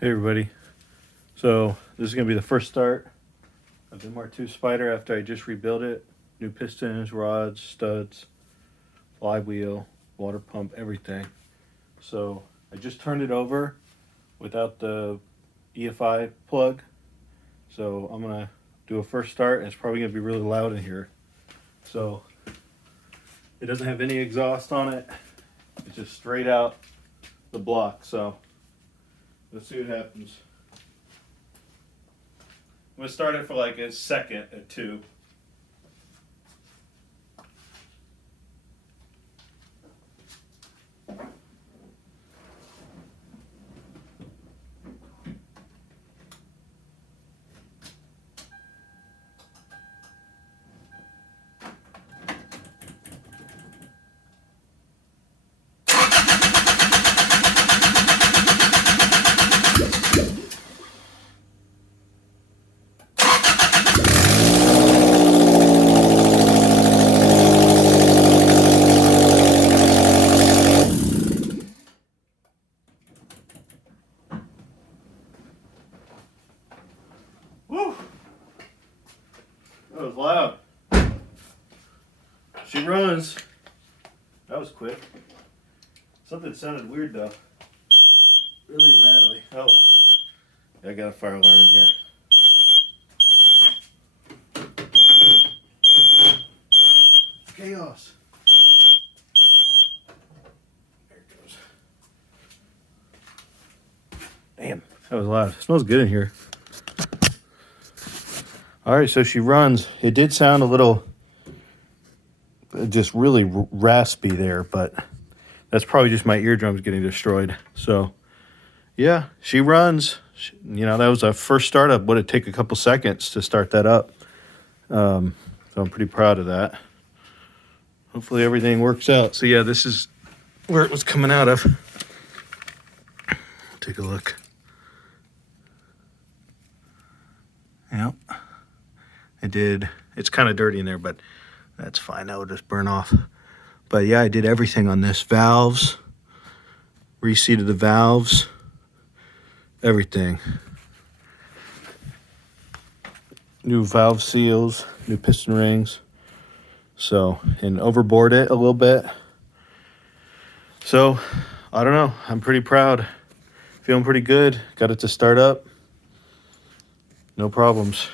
Hey everybody, so this is going to be the first start of the MR2 Spyder after I just rebuilt it. New pistons, rods, studs, flywheel, water pump, everything. So I just turned it over without the EFI plug. So I'm going to do a first start, and it's probably going to be really loud in here. So it doesn't have any exhaust on it. It's just straight out the block. So let's see what happens. I'm going to start it for like a second or two. Woo! That was loud. She runs. That was quick. Something sounded weird though. Really rattly. Oh, I got a fire alarm in here. Chaos. There it goes. Damn, that was loud. It smells good in here. All right, so she runs. It did sound a little, just really raspy there, but that's probably just my eardrums getting destroyed. So, yeah, she runs. You know, that was our first startup. Would it take a couple seconds to start that up? So I'm pretty proud of that. Hopefully everything works out. So, yeah, this is where it was coming out of. Take a look. Yep. I did. It's kind of dirty in there, but that's fine. That will just burn off. But yeah, I did everything on this. Valves, reseated the valves, everything. New valve seals, new piston rings. So, and overboard it a little bit. So, I don't know. I'm pretty proud. Feeling pretty good. Got it to start up. No problems.